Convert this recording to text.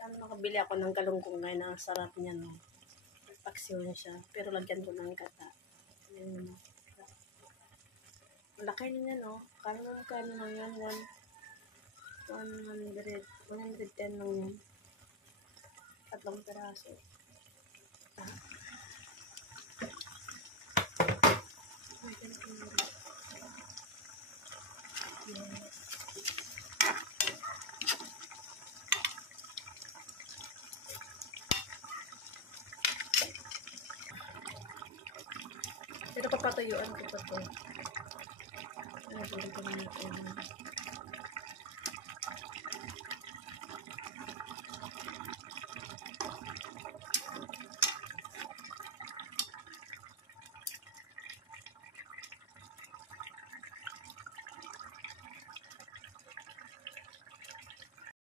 Ano, nakabili ako ng galunggong ngayon. Ang sarap niya, no? Paksiyon siya. Pero lagyan ko ng gata. Ayan, no? Malaki niya, no? Kano lang yan? 110 lang yan. 3 peraso. Yes. Pero papatuyuan ko pa to. Nagulog ko na ito.